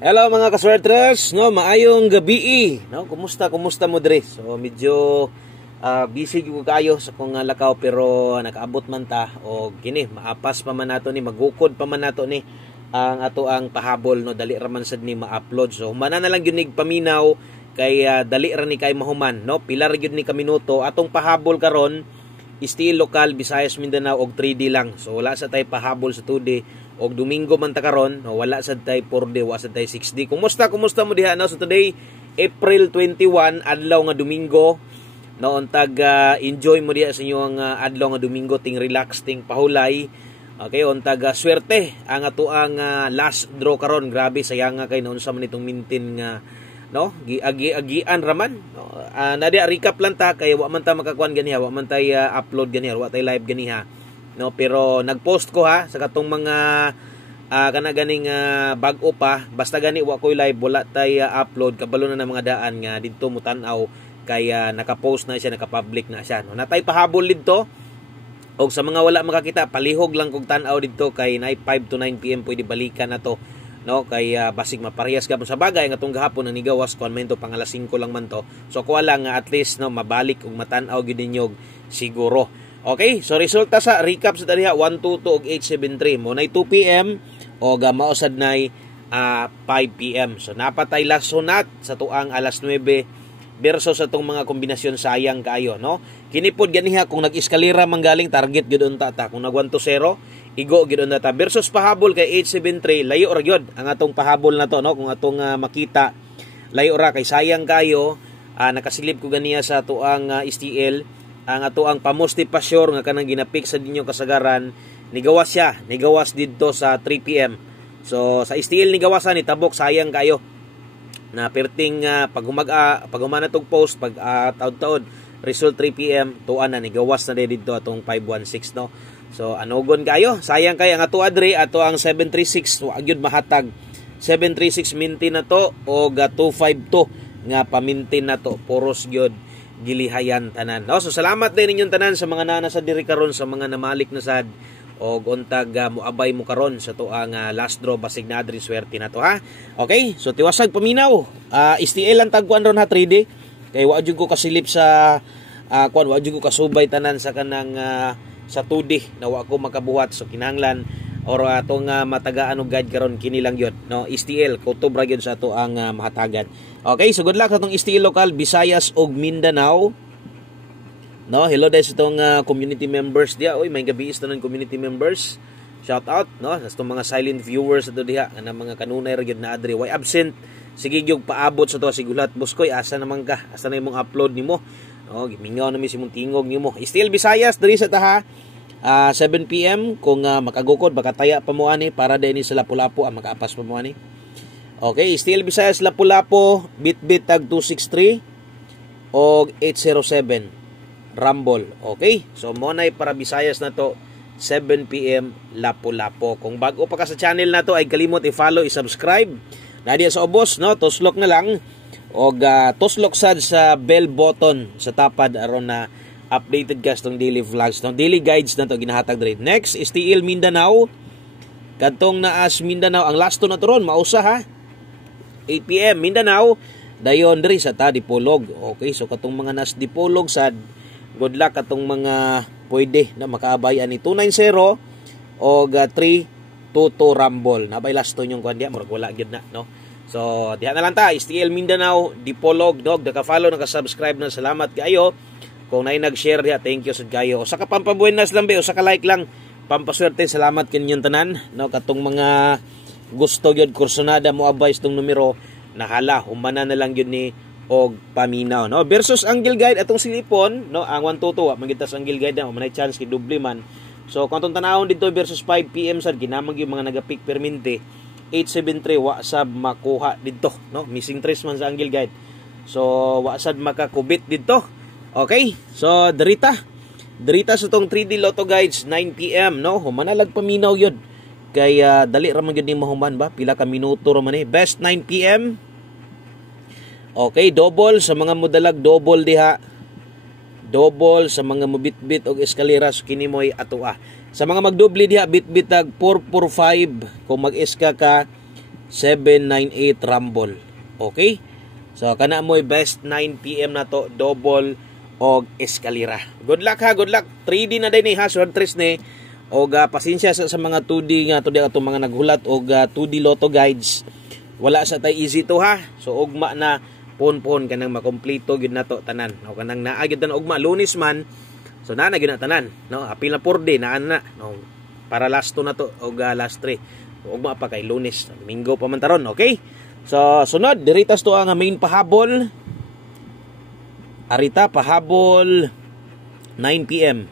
Hello mga kaswertres, no, maayong gabi, no. Kumusta mo dre? So medyo busy ko kayo sa kung lakaw pero nakaabot man ta o kini maapas pa man nato ni magukod pa man nato ni ang ato ang pahabol no dali ra man sad ni ma-upload. So humana na lang gyud nig paminaw kay dali ra ni kay mahuman no. Pila ra gyud ni ka minuto atong pahabol karon still lokal Visayas Mindanao og 3D lang. So wala sa tay pahabol sa 2D. Og Domingo man ta karon, no, wala sad tay 4D, wala sad tay 6D. Kumusta mo diha no? So today April 21 adlaw nga Domingo. No, untag enjoy mo diha sa inyong adlaw nga Domingo, ting relax, ting pahulay. Okay, untag swerte ang ato ang last draw karon. Grabe sayang nga kay naunsa man itong mintin nga no, giagian raman. No? Nadia recap lang ta kay wa man ta makakuan ganiha, wa man tay upload ganiha, wa tay live ganiha. No, pero nagpost ko ha sa katong mga kana ganing bag-o pa basta gani wa koy live wala tay upload kabalo na ng mga daan nga didto mo tan-aw kay naka-post na siya, naka-public na siya no. Natay pahabol didto og sa mga wala makakita palihog lang kog tan-aw didto kay na 5 to 9 PM pwede balikan na to no kay basig maparehas gapon sa bagay nga tong gahapon ang nigawas kuan man to pang alas 5 lang man to. So kuha lang nga at least no mabalik og matan-aw gyud ninyo siguro. Okay, so resulta sa recap sa taliha 122 og 873 mo nay 2 PM o mausad nay 5 PM. So napatay last sunat sa tuang alas 9 versus sa tong mga kombinasyon sayang kaayo no. Kini pod ganiha kung nag-eskalera manggaling target gid unta ta kung nag 1-0 igo gid unta ta versus pahabol kay 873 layo ra gyud ang atong pahabol na to no kung atong makita layo ra kay sayang kayo nakasilip ko ganiya sa tuang STL ang ato ang pamosti pa sure nga kanang ginapik sa dinyo kasagaran nigawas didto sa 3 PM. So sa STL nigawasan ni tabok sayang kayo na perting pag humana tog post pag taud-taud result 3 PM tuan na nigawas na didto atong 516 no. So anogon kayo sayang kay ang ato adre ato ang 736 wa gyud mahatag 736 minti na to o 252 nga pamintin na to puros gyud gilihayan tanan. No? So salamat din ninyong tanan sa mga nana sa diri karon sa mga namalik na sad og untag moabay mo karon sa tuang last draw basig na adri swerte na to ha. Okay? So tiwasag paminaw. STL ang tagkuan ron ha 3D. Kay wa jud ko kasilip sa kuan wa jud ko kasubay tanan sa kanang sa 2D na wa ko makabuhat so kinahanglan or atong matagaan og guide karon kini lang yun no STL kutob ra gyud sa ato ang mahatagan. Okay, so good luck sa itong STL local Visayas ug Mindanao. No, hello dahil sa itong community members diya. Oy, may gabi is ng community members. Shout out, no, sa itong mga silent viewers ito diya. Ang mga kanunay ra gyud na adre. Why absent? Sige gyud paabot sa to sigulat. Boskoy, asa naman ka? Asa na imong upload nimo? No, gimingaw na mi si mong tingog nimo. STL Visayas diri sa taha. 7 PM kung makagukod makataya pa mo ani para din sa Lapu-Lapu makaapas pa mo ani. Okay, STL Visayas Lapu-Lapu bitbit tag 263 og 807 Rumble. Okay, so mo nay para Visayas na to 7 PM Lapu-Lapu. Kung bago pa ka sa channel na to ay kalimot i-follow, i-subscribe. Na diya sa ubos no, tuslok na lang og tuslok sad sa bell button sa tapad aron na updated guys tong daily vlogs, tong daily guides na to ginahatag diri. Next, STL Mindanao. Kadtong naas Mindanao ang last to na turon mausa ha. 8 PM Mindanao dayon diri sa ta Dipolog. Okay, so katong mga nas Dipolog sad good luck katong mga pwede na makaabay ani 290 o 322 Rumble. Nabay last to yung kuan dia murag wala gyud na no. So diha na lang ta STL Mindanao Dipolog dog naka-follow naka-subscribe na salamat kayo. Kung naay nag-share diha, thank you sad kayo. O sa kapampabuenas lang be, o sa ka-like lang, pampaswerte, salamat kinyong tanan. No, katong mga gusto gyud kursonada mo advice tong numero, nahala, humana na lang yun ni og paminaw. No, versus Angle Guide atong silipon, no, ang 122, magitas Angle Guide na, manay chance kay doble man. So kung atong tanawon dito versus 5 PM sad ginamang yung mga naga-pick permente, 873 wa sab makuha dito, no, missing trace man sa Angle Guide. So wa sad makakubit dito. Okay, so derita sa tong 3D Lotto Guides 9 PM no, humanalag paminaw yun. Kay dali ra man gyud ni mahuman ba, pila ka minuto ra man best 9 PM. Okay, double sa mga modalag double diha. Double sa mga mabitbit og eskalera so kini moy atua. Sa mga magdoble diha bitbitag 445 kung mag-eska ka 798 Rumble. Okay? So kana mo best 9 PM na to, double og eskalera. Good luck ha, good luck. 3D na din ni ha, sword tres ni. Og pasensya sa mga 2D nga to di atong mga naghulat og 2D lotto guides. Wala sa tay easy to ha. So ugma na pon-pon kanang makompleto gyud nato tanan. O kanang naa gyud na ugma Lunes man. So na gyud na tanan, no? Apil na 4D na ana, no? Para last to na to og last 3. Ugma pa kay Lunes, Linggo pa man taron, okay? So sunod diritas to ang main pahabol. Arita pahabol 9 PM.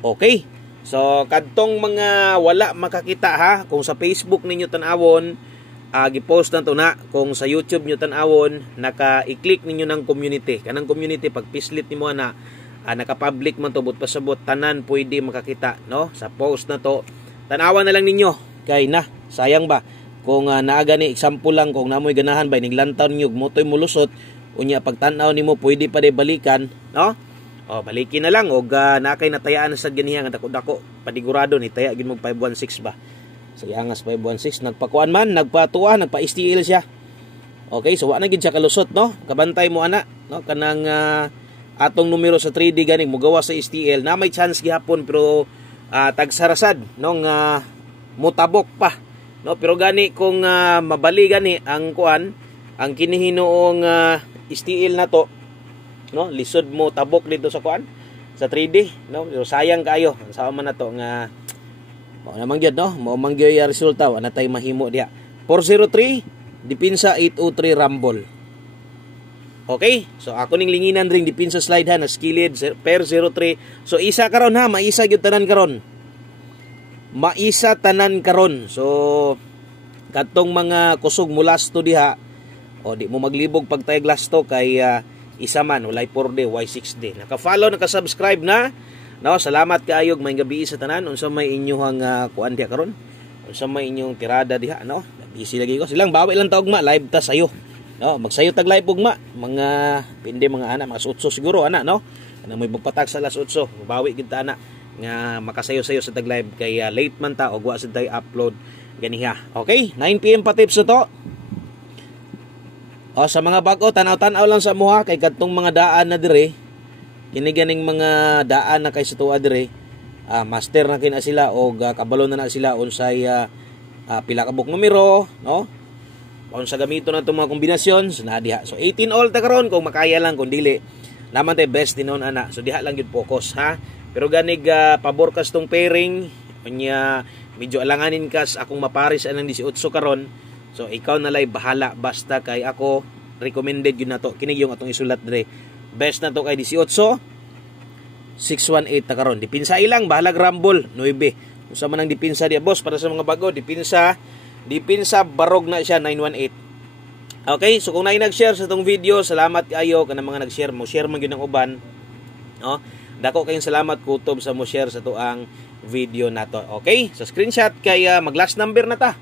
Okay? So kadtong mga wala makakita ha, kung sa Facebook ninyo tan-awon, gi-post na to na, kung sa YouTube nyo tan-awon, naka-i-click ninyo ng community. Kanang community pag pislit nimo na naka-public man to, but pasabot tanan pwede makakita, no? Sa post na to, tan-awan na lang ninyo. Kay na, sayang ba? Kung naaga ni example lang, kung namoy ganahan ba niglantaw ninyo, motoy mulusot, unya pagtanaw nimo pwede pa de balikan, no? O balikin na lang og nakay natayaan sa ganiha nga dako-dako, panigurado ni taya gid mo 516 ba. So angas 516 nagpakuan man, nagpatuwa, nagpa-STL siya. Okay, so wa na gid siya kalusot, no? Kabantay mo ana, no? Kanang atong numero sa 3D ganing mugawa sa STL na may chance gihapon pero tagsarasad nung mutabok pa, no? Pero gani kung mabali gani ang kuan, ang kinihinoong STL na to, no? Lisod mo tabok dito sa kuan sa 3D, no? Pero sayang kayo sa man na to nga mao namang gyud, no? Mao man gyud ya resulta, wa na tay mahimo diha. 403 Dipinsa 803 Rumble. Okay? So ako ning linginan ring Dipinsa slide ha na skilled per 03. So isa karon ha, maisa gyud tanan karon. Maisa tanan karon. So katong mga kusog mulas to diha, o di mo maglibog pag tay glass to kay isa man walay 4D, why 6D. Naka-follow, naka-subscribe na. No, salamat kaayo may gabi sa tanan. Unsa may inyong kuan diha karon? Unsa may inyong tirada diha, no? Busy lagi ko. Silang bawi lang taog ma, live ta sayo. No, magsayo tag live ugma. Mga pindi mga ana, mga 8 siguro ana, no? Ana may magpatag sa alas 8. Bawi gid ta ana nga makasayo-sayo sa tag live kay late man ta og wa sad tay upload ganiha. Okay? 9 PM pa tips to. O sa mga bag-o, tanaw-tanaw lang sa muha kay kadtong mga daan na dire. Kini ganing mga daan na kay sa tuwa dire. Master na kina sila og kabalo na sila unsay pila ka buk numero, no? Unsa gamito na itong mga kombinasyon, so na diha. So 18 all ta karon kung makaya lang, kung dili naman tay best tinon ana. So diha lang gyud focus ha. Pero ganig pabor kas tong pairing, unya medyo alanganin kas akong maparis anang 18 karon. So ikaw na lay bahala, basta kay ako recommended yun na to. Kini yung atong isulat dire. Best na to kay 18 618 ta karon. Dipinsa ilang bahalag Rumble 9. Usa man ang dipinsa dia boss para sa mga bago, dipinsa barog na siya 918. Okay, so kung naay nag-share sa tong video, salamat kayo kanang mga nag-share mo. Share man gyud ng uban. No? Dako kayong salamat kutob sa mo share sa tuang video nato. Okay? So screenshot kay mag-last number na ta.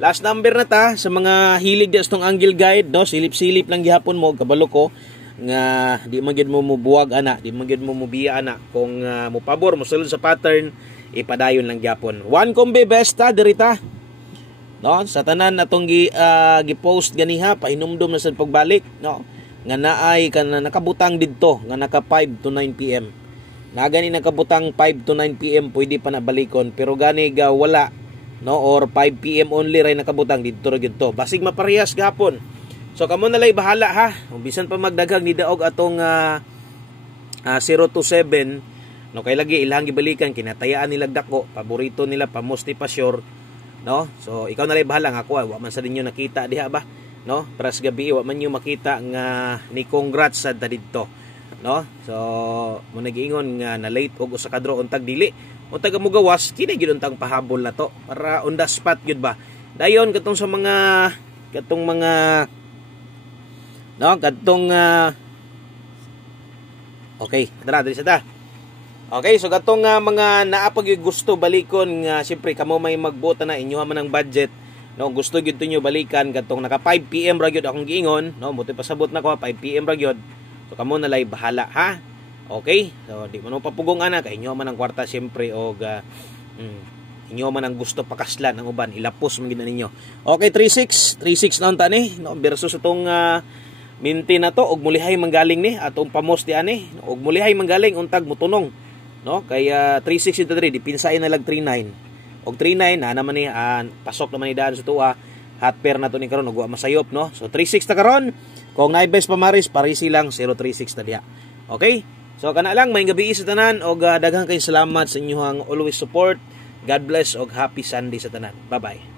Last number na ta sa mga hilig sa tong angle guide, no? Silip-silip lang gihapon mo kabalo ko nga di man gyud mo mubuwag ana, di man gyud mo mubiya ana kung mo pabor mo sulod sa pattern, ipadayon lang gyapon. One combi besta dirita. No, sa tanan natong gi-post ganiha pahinumdum na sad pagbalik, no. Nga naay kana nakabutang didto nga naka 5 to 9 PM. Na gani nakabutang 5 to 9 PM pwede pa na balikon pero gani wala, no, or 5 PM only ray nakabutang didto ra gyud to. Basig maparehas gapon. So kamo na lay bahala ha. Bisan pa magdaghag ni daog atong 027, no, kay lagi ilang gibalikan kinatayaan nila dako, paborito nila pamosti pa sure, no. So ikaw na lay bahala nga ako wa man sa ninyo nakita diha ba, no. Pras gabi wa man niyo makita nga ni congrats sa didto, no. So mo nagiingon nga na late og usa ka draw untag dili untag mo gawas kini gyud untang pahabol na to para on the spot gyud ba. Dayon katong sa mga no, katong okay, tara diri sa ta. Okay, so katong mga naapag yung gusto balikon nga siyempre kamo may magbota na inyo man ang budget, no, gusto gyud niyo balikan katong naka 5 PM ra gyud akong giingon, no, buti pasabot na ko 5 PM ra gyud. So kamo na lay bahala ha. Okay? So di man papugong ana kay inyo man ang kwarta siyempre og inyo man ang gusto pakaslan ang uban, ilapos man gid ninyo. Okay, 36 na unta ni, no, versus atong minti na to og mulihay manggaling ni atong pamos di ani, og mulihay manggaling untag mutunong, no, kaya 363 dipinsain na lag 39 og 39 na naman ni pasok naman ni daan sa tuwa, hot pair na to ni karon og wa masayop, no. So 36 ta karon, kung naibes pamaris parisi lang 036 ta diha. Okay, so kana lang, may gabi sa tanan og daghang kay salamat sa inyong always support. God bless og happy Sunday sa tanan. Bye bye.